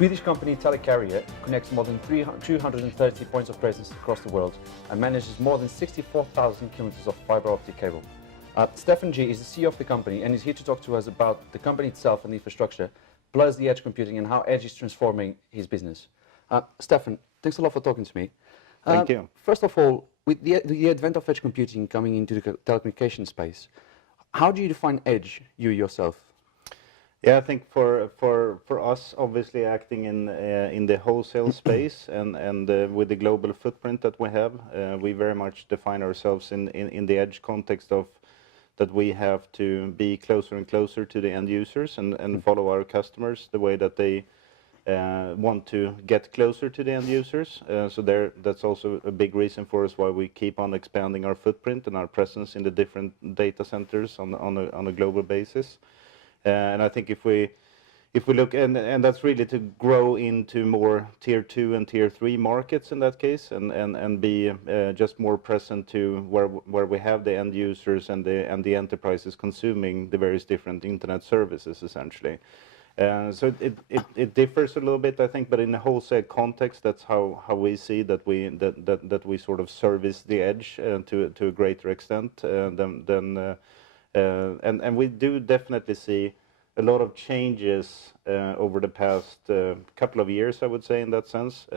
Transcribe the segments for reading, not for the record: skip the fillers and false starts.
Swedish company Telia Carrier connects more than 230 points of presence across the world and manages more than 64,000 kilometers of fiber optic cable. Stefan G is the CEO of the company and is here to talk to us about the company itself and the infrastructure, plus the edge computing and how edge is transforming his business. Stefan, thanks a lot for talking to me. Thank you. First of all, with the advent of edge computing coming into the telecommunications space, how do you define edge, you yourself? Yeah, I think for us, obviously acting in the wholesale space and with the global footprint that we have, we very much define ourselves in the edge context of that we have to be closer and closer to the end users and follow our customers the way that they want to get closer to the end users. That's also a big reason for us why we keep on expanding our footprint and our presence in the different data centers on a global basis. And I think if we look, and that's really to grow into more tier 2 and tier 3 markets in that case, and be just more present to where we have the end users and the enterprises consuming the various different internet services essentially. So it differs a little bit, I think, but in the wholesale context, that's how we see that we sort of service the edge to a greater extent and we do definitely see a lot of changes over the past couple of years, I would say, in that sense.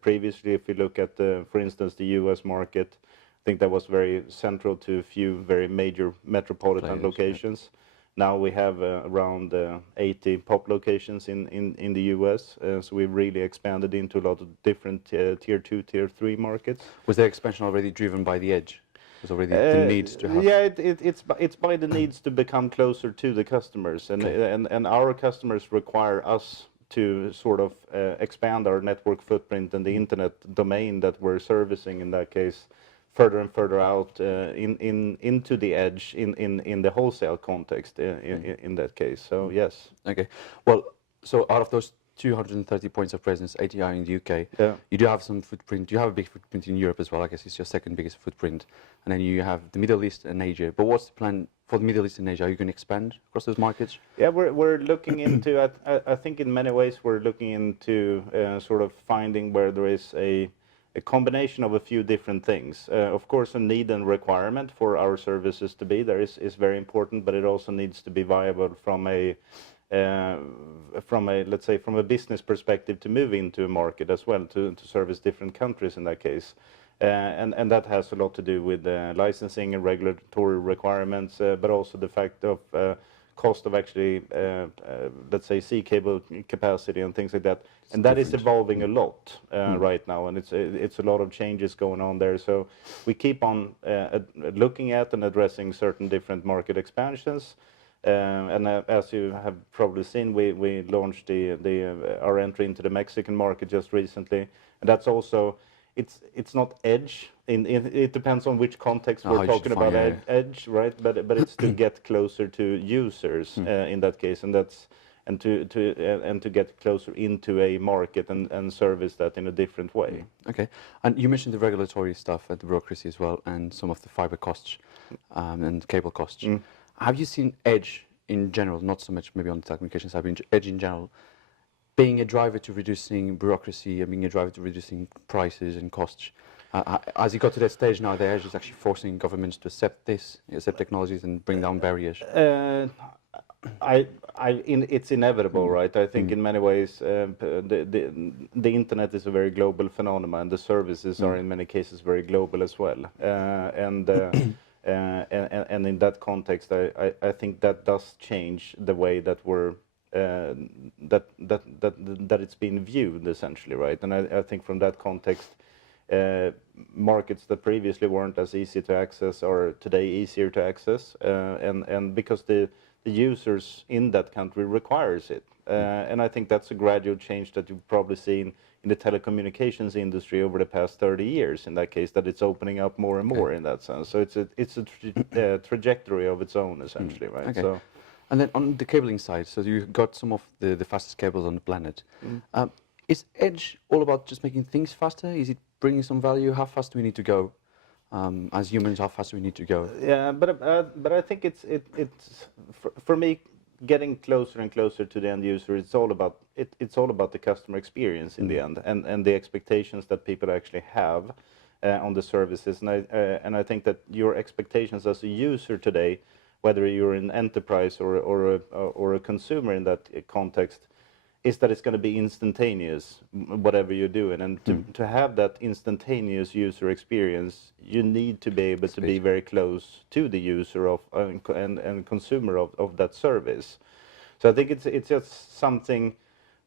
Previously, if you look at, for instance, the US market, I think that was very central to a few very major metropolitan locations. Yeah. Now we have around 80 pop locations in the US, so we've really expanded into a lot of different tier 2, tier 3 markets. Was their expansion already driven by the edge? Was already the need to have? Yeah, it's by the needs to become closer to the customers, and our customers require us to sort of expand our network footprint and the internet domain that we're servicing in that case further and further out into the edge in the wholesale context in that case. So yes. Okay. Well, so out of those 230 points of presence, 80 are in the UK. Yeah. You do have some footprint. You have a big footprint in Europe as well. I guess it's your second biggest footprint. And then you have the Middle East and Asia. But what's the plan for the Middle East and Asia? Are you going to expand across those markets? Yeah, we're looking into, I think in many ways we're looking into sort of finding where there is a combination of a few different things. Of course, a need and requirement for our services to be there is very important, but it also needs to be viable from a let's say from a business perspective to move into a market as well to service different countries in that case, and that has a lot to do with licensing and regulatory requirements, but also the fact of cost of actually let's say sea cable capacity and things like that, and that is evolving a lot right now, and it's a lot of changes going on there. So we keep on looking at and addressing certain different market expansions. And as you have probably seen, we launched our entry into the Mexican market just recently, and that's also it's not edge. It depends on which context we're talking about edge, right? But it's to get closer to users in that case, and to get closer into a market and service that in a different way. Okay, and you mentioned the regulatory stuff and the bureaucracy as well, and some of the fiber costs and cable costs. Have you seen edge in general, not so much maybe on the telecommunications side, but edge in general, being a driver to reducing bureaucracy and being a driver to reducing prices and costs? As you got to that stage now, the edge is actually forcing governments to accept technologies and bring down barriers. It's inevitable, right? I think in many ways the internet is a very global phenomenon, and the services are in many cases very global as well, and in that context, I think that does change the way that we're that it's been viewed essentially, right? And I think from that context, markets that previously weren't as easy to access are today easier to access, and because the users in that country requires it, and I think that's a gradual change that you've probably seen in the telecommunications industry over the past 30 years, in that case, that it's opening up more and more in that sense. So it's a trajectory of its own, essentially, right? Okay. So, and then on the cabling side, so you've got some of the fastest cables on the planet. Is edge all about just making things faster? Is it bringing some value? How fast do we need to go? As humans, how fast do we need to go? Yeah, but I think it's for me, getting closer and closer to the end user. It's all about it's all about the customer experience in the end, and the expectations that people actually have on the services. And I think that your expectations as a user today, whether you're an enterprise or a consumer in that context, is that it's going to be instantaneous, whatever you're doing. And to have that instantaneous user experience, you need to be able to be very close to the user of and consumer of that service. So I think it's just something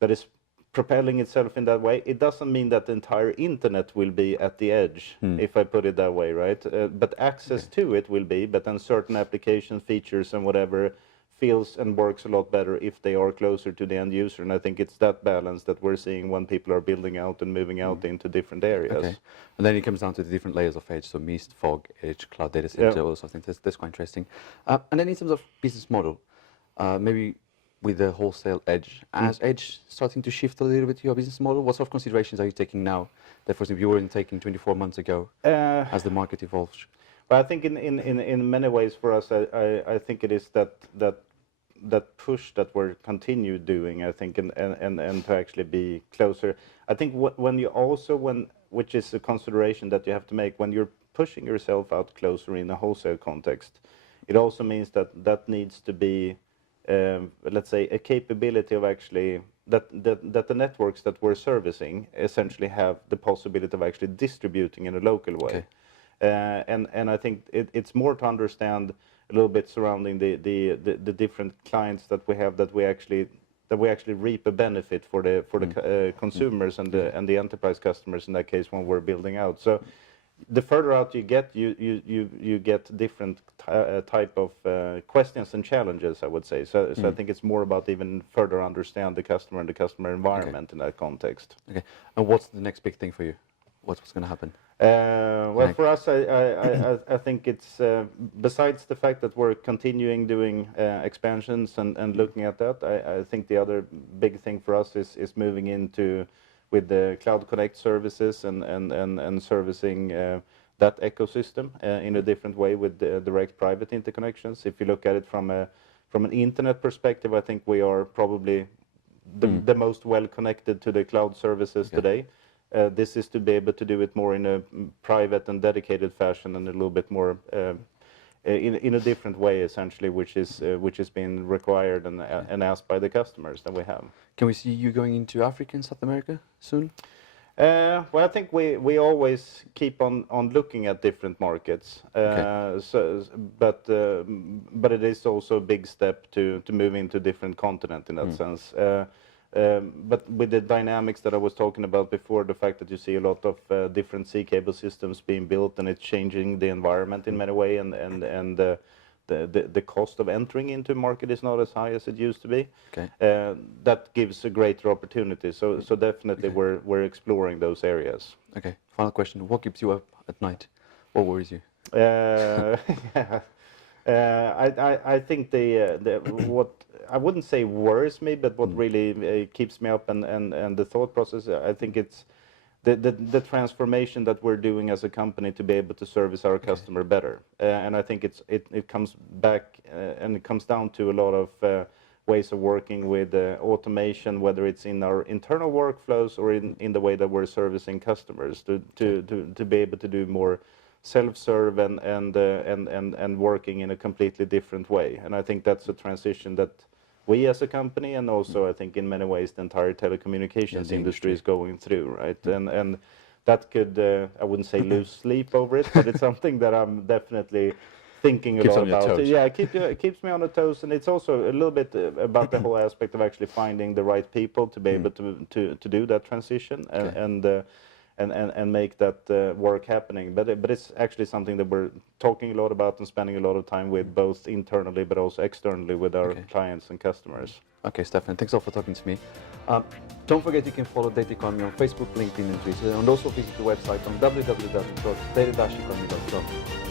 that is propelling itself in that way. It doesn't mean that the entire internet will be at the edge, if I put it that way, right? But access to it will be, but then certain application features and whatever feels and works a lot better if they are closer to the end user. And I think it's that balance that we're seeing when people are building out and moving out into different areas. Okay. And then it comes down to the different layers of edge, so mist, fog, edge, cloud data center. Yeah. Also, I think that's quite interesting. And then in terms of business model, maybe with the wholesale edge, as edge starting to shift a little bit to your business model, what sort of considerations are you taking now that, for example, you weren't taking 24 months ago as the market evolves? Well, I think in many ways for us, I think it is that push that we're continue doing, I think, and to actually be closer. I think when you also, which is a consideration that you have to make when you're pushing yourself out closer in a wholesale context, it also means that needs to be, let's say, a capability of actually that the networks that we're servicing essentially have the possibility of actually distributing in a local way. Okay. And I think it's more to understand a little bit surrounding the different clients that we have, that we actually reap a benefit for the consumers and the enterprise customers in that case when we're building out. So the further out you get, you get different type of questions and challenges, I would say. So I think it's more about even further understand the customer and the customer environment in that context. Okay. And what's the next big thing for you? What's going to happen? Well, for us, I think it's besides the fact that we're continuing doing expansions and looking at that, I think the other big thing for us is moving into with the Cloud Connect services and servicing that ecosystem in a different way with the direct private interconnections. If you look at it from an internet perspective, I think we are probably the most well connected to the cloud services today. This is to be able to do it more in a private and dedicated fashion and a little bit more in a different way, essentially, which is being required and asked by the customers that we have. Can we see you going into Africa and South America soon? Well, I think we always keep on looking at different markets. But it is also a big step to move into different continent in that sense. But with the dynamics that I was talking about before, the fact that you see a lot of different sea cable systems being built, and it's changing the environment in many ways, and the cost of entering into a market is not as high as it used to be. Okay. That gives a greater opportunity. So definitely we're exploring those areas. Okay. Final question: what keeps you up at night? What worries you? I think what I wouldn't say worries me, but what really keeps me up and the thought process, I think it's the transformation that we're doing as a company to be able to service our customer better. And I think it comes back and it comes down to a lot of ways of working with automation, whether it's in our internal workflows or in the way that we're servicing customers to be able to do more self-serve and working in a completely different way. And I think that's a transition that we as a company, and also I think in many ways the entire telecommunications industry is going through, right? And that could, I wouldn't say lose sleep over it, but it's something that I'm definitely thinking a lot about. Yeah, it keeps me on the toes, and it's also a little bit about the whole aspect of actually finding the right people to be able to do that transition and make that work happening. But it's actually something that we're talking a lot about and spending a lot of time with, both internally but also externally with our clients and customers. Okay, Stefan, thanks all for talking to me. Don't forget you can follow Data Economy on Facebook, LinkedIn and Twitter, and also visit the website on www.data-economy.com.